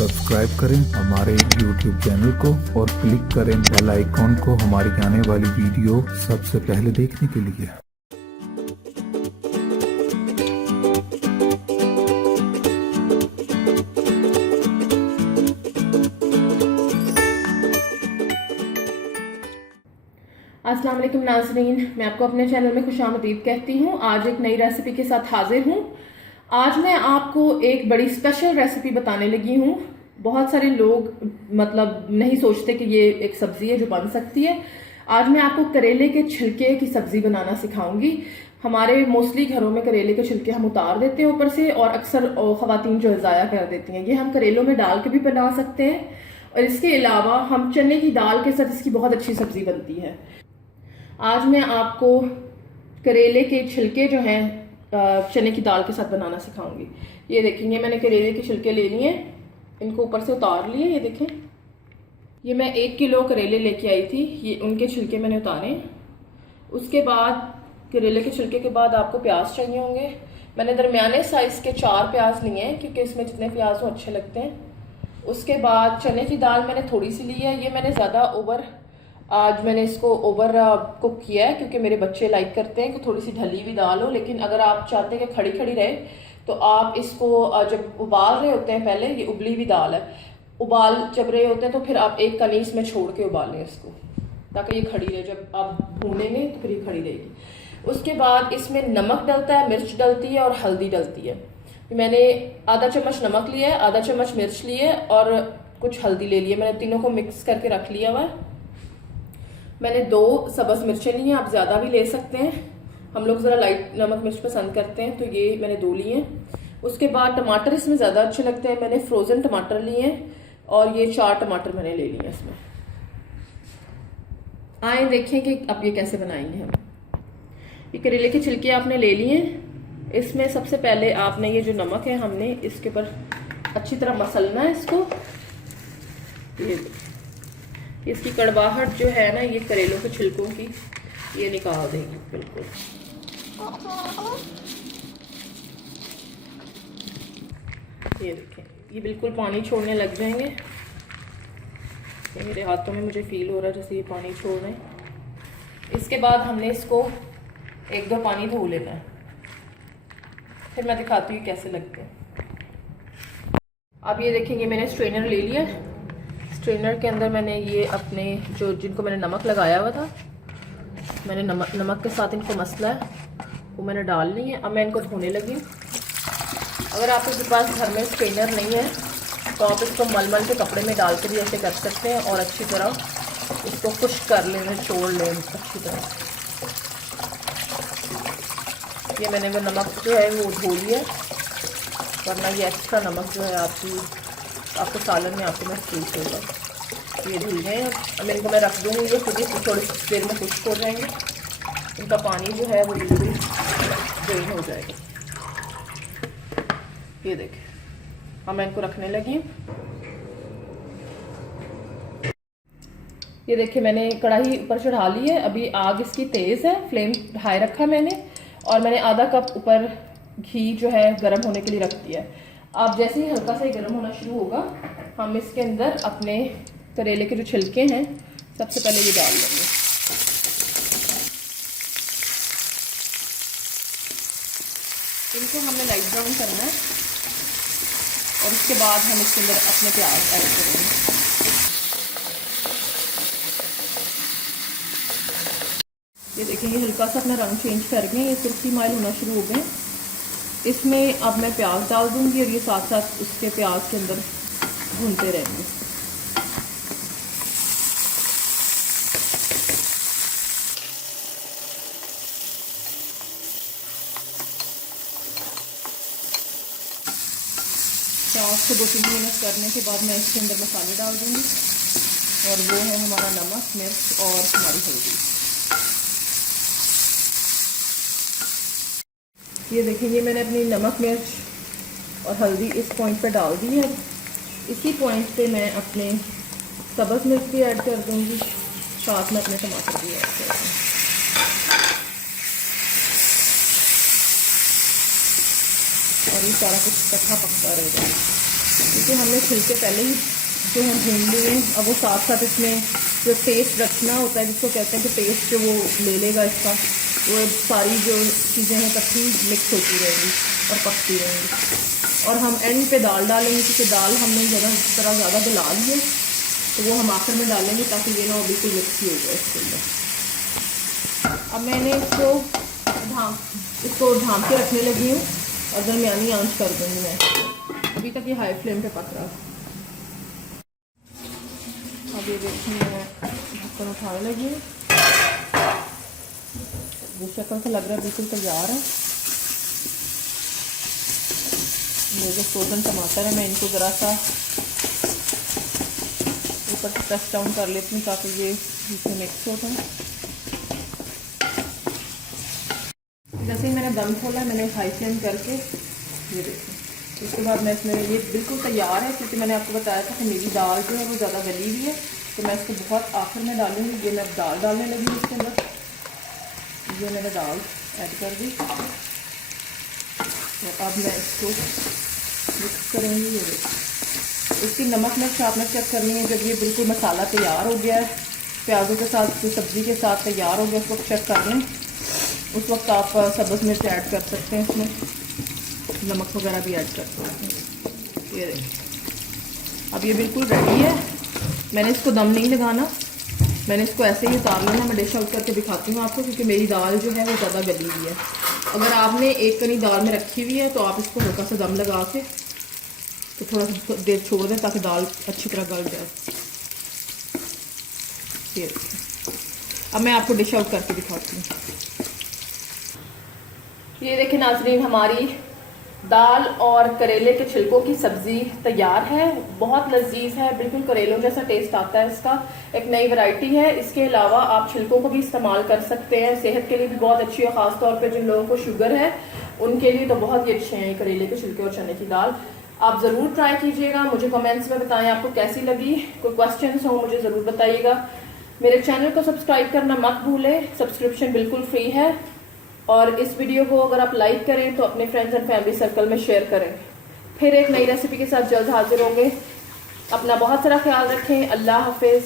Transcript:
Subscribe करें हमारे YouTube channel को और क्लिक करें बेल आइकॉन को हमारी आने वाली वीडियो सबसे पहले देखने के लिए। अस्सलाम वालेकुम नाज़रीन, मैं आपको अपने चैनल में खुशामदीद कहती हूँ। आज एक नई रेसिपी के साथ हाजिर हूँ। आज मैं आपको एक बड़ी स्पेशल रेसिपी बताने लगी हूँ। बहुत सारे लोग मतलब नहीं सोचते कि ये एक सब्ज़ी है जो बन सकती है। आज मैं आपको करेले के छिलके की सब्ज़ी बनाना सिखाऊंगी। हमारे मोस्टली घरों में करेले के छिलके हम उतार देते हैं ऊपर से, और अक्सर ख़वातीन जो ज़ाया कर देती हैं। ये हम करेलों में डाल के भी बना सकते हैं, और इसके अलावा हम चने की दाल के साथ इसकी बहुत अच्छी सब्ज़ी बनती है। आज मैं आपको करेले के छिलके जो हैं चने की दाल के साथ बनाना सिखाऊंगी। ये देखेंगे, मैंने करेले के छिलके ले लिए, इनको ऊपर से उतार लिए। ये देखें, ये मैं 1 किलो करेले लेके आई थी, ये उनके छिलके मैंने उतारे। उसके बाद करेले के छिलके के बाद आपको प्याज चाहिए होंगे। मैंने दरमियाने साइज़ के 4 प्याज लिए हैं, क्योंकि इसमें जितने प्याज हो अच्छे लगते हैं। उसके बाद चने की दाल मैंने थोड़ी सी ली है। ये मैंने ज़्यादा आज मैंने इसको ओवर कुक किया है, क्योंकि मेरे बच्चे लाइक करते हैं कि थोड़ी सी ढली हुई दाल हो। लेकिन अगर आप चाहते हैं कि खड़ी खड़ी रहे तो आप इसको जब उबाल रहे होते हैं, पहले ये उबली हुई दाल है, उबाल जब रहे होते हैं तो फिर आप एक कनीस में छोड़ के उबालें इसको, ताकि ये खड़ी रहे। जब आप भूनेंगे तो फिर ये खड़ी रहेगी। उसके बाद इसमें नमक डलता है, मिर्च डलती है और हल्दी डलती है। मैंने आधा चम्मच नमक लिया है, आधा चम्मच मिर्च ली है और कुछ हल्दी ले ली है। मैंने तीनों को मिक्स करके रख लिया हुआ है। मैंने 2 सब्ज़ मिर्चें ली हैं, आप ज़्यादा भी ले सकते हैं। हम लोग ज़रा लाइट नमक मिर्च पसंद करते हैं, तो ये मैंने 2 लिए हैं। उसके बाद टमाटर इसमें ज़्यादा अच्छे लगते हैं, मैंने फ्रोज़न टमाटर लिए हैं, और ये 4 टमाटर मैंने ले लिए हैं इसमें। आए देखें कि अब ये कैसे बनाएंगे हम। ये करेले के छिलके आपने ले लिए हैं। इसमें सबसे पहले आपने ये जो नमक है, हमने इसके ऊपर अच्छी तरह मसलना है इसको। ये इसकी कड़वाहट जो है ना, ये करेलों के छिलकों की ये निकाल देगी बिल्कुल। ये देखें, ये बिल्कुल पानी छोड़ने लग जाएंगे। ये मेरे हाथों में मुझे फील हो रहा है जैसे ये पानी छोड़ रहे हैं। इसके बाद हमने इसको 1-2 पानी धो लेना है, फिर मैं दिखाती हूँ कैसे लगते हैं। अब ये देखेंगे, मैंने स्ट्रेनर ले लिया। स्ट्रेनर के अंदर मैंने ये अपने जिनको मैंने नमक लगाया हुआ था, मैंने नमक के साथ इनको मसला है, वो मैंने डाल ली है। अब मैं इनको धोने लगी। अगर आपके पास घर में स्ट्रेनर नहीं है तो आप इसको मलमल के कपड़े में डाल के भी ऐसे कर सकते हैं, और अच्छी तरह इसको खुश्क कर लें, निचोड़ लें अच्छी तरह। ये मैंने वो नमक जो है वो धो लिया, वरना ये एक्स्ट्रा नमक जो है आपको सालन में आपको महसूस होगा। ये धुल गए। अब इनको मैं रख दूँगी, ये खुद ही थोड़ी देर में खुश्क हो जाएंगे। इनका पानी जो है वो बिल्कुल ड्रेन हो जाएगा। ये देखें, अब मैं इनको रखने लगी। ये देखिए, मैंने कढ़ाई ऊपर चढ़ा ली है। अभी आग इसकी तेज़ है, फ्लेम हाई रखा मैंने, और मैंने आधा कप ऊपर घी जो है गर्म होने के लिए रख दिया है। आप जैसे ही हल्का सा गर्म होना शुरू होगा, हम इसके अंदर अपने करेले के जो छिलके हैं सबसे पहले ये डाल देंगे। इनको हमने लाइट ब्राउन करना है, और उसके बाद हम इसके अंदर अपने प्याज ऐड करेंगे। ये देखिए, ये हल्का सा अपना रंग चेंज कर गए, ये सुर्खी माइल होना शुरू हो गए। इसमें अब मैं प्याज डाल दूंगी, और ये साथ साथ उसके प्याज के अंदर भूनते रहेंगे। प्याज को 2-3 मिनट करने के बाद मैं इसके अंदर मसाले डाल दूंगी, और वो है हमारा नमक, मिर्च और हमारी हल्दी। ये देखिए, मैंने अपनी नमक, मिर्च और हल्दी इस पॉइंट पे डाल दी है। इसी पॉइंट पे मैं अपने सब्ज़ मिर्च भी ऐड कर दूंगी, साथ में अपने टमाटर भी ऐड कर दूँगी। और ये सारा कुछ इकट्ठा पकता रहेगा। क्योंकि हमने छिलके पहले ही जो हम भून लिए हैं, अब वो साथ साथ इसमें जो टेस्ट रखना होता है, जिसको कहते हैं कि टेस्ट जो वो ले लेगा इसका, वो सारी जो चीज़ें हैं इकट्ठी मिक्स होती रहेंगी और पकती रहेंगी। और हम एंड पे दाल डालेंगे, क्योंकि दाल हमने ज़्यादा गला ली है, तो वो हम आखिर में डालेंगे ताकि ये ना बिल्कुल मिक्स ही हो जाए इसके अंदर। अब मैंने इसको ढाँप के रखने लगी हूँ और दरमियानी आंच कर दूँगी मैं। अभी तक ये हाई फ्लेम पे पक रहा है। अब ये देखिए मैं ढक्कन उठाने लगी हूँ। ये शक्ल से लग रहा है बिल्कुल तैयार है। ये जो फ्रोजन टमाटर है, मैं इनको ज़रा सा ऊपर से प्रेस डाउन कर लेती हूँ ताकि ये इसमें मिक्स हो जाए। जैसे ही मैंने दम खोला, मैंने हाई फ्लेम करके ये देखिए, उसके बाद मैं इसमें, ये बिल्कुल तैयार है क्योंकि मैंने आपको बताया था कि मेरी दाल जो है वो ज़्यादा गली हुई है, तो मैं इसको बहुत आखिर में डालूंगी। ये मैं दाल डालने लगी हूँ इसके अंदर। ये मैंने दाल ऐड कर दी और अब मैं इसको मिक्स करूँगी। ये इसकी नमक मिर्च आपने चेक करनी है। जब ये बिल्कुल मसाला तैयार हो गया है, प्याज़ों के साथ, जो सब्ज़ी के साथ तैयार हो गया, उस वक्त चेक कर लें। उस वक्त आप सब्ज़ मिर्च ऐड कर सकते हैं, इसमें नमक वगैरह भी ऐड कर सकते हैं। ये देखिए अब ये बिल्कुल रेडी है। मैंने इसको दम नहीं लगाना, मैंने इसको ऐसे ही उतार लेना। मैं डिश आउट करके दिखाती हूँ आपको, क्योंकि मेरी दाल जो है वो ज़्यादा गली हुई है। अगर आपने एक कनी दाल में रखी हुई है तो आप इसको हल्का सा दम लगा के तो थोड़ा सा देर छोड़ दें ताकि दाल अच्छी तरह गल जाए। ये अब मैं आपको डिश आउट करके दिखाती हूँ। ये देखिए नाज़रीन, हमारी दाल और करेले के छिलकों की सब्ज़ी तैयार है। बहुत लजीज है, बिल्कुल करेलों जैसा टेस्ट आता है इसका। एक नई वैरायटी है। इसके अलावा आप छिलकों को भी इस्तेमाल कर सकते हैं, सेहत के लिए भी बहुत अच्छी है। ख़ासतौर पे जिन लोगों को शुगर है उनके लिए तो बहुत ही अच्छे हैं करेले के छिलके और चने की दाल। आप ज़रूर ट्राई कीजिएगा। मुझे कमेंट्स में बताएं आपको कैसी लगी। कोई क्वेश्चन हो मुझे ज़रूर बताइएगा। मेरे चैनल को सब्सक्राइब करना मत भूलें, सब्सक्रिप्शन बिल्कुल फ्री है। और इस वीडियो को अगर आप लाइक करें तो अपने फ्रेंड्स एंड फैमिली सर्कल में शेयर करें। फिर एक नई रेसिपी के साथ जल्द हाजिर होंगे। अपना बहुत सारा ख्याल रखें। अल्लाह हाफिज़।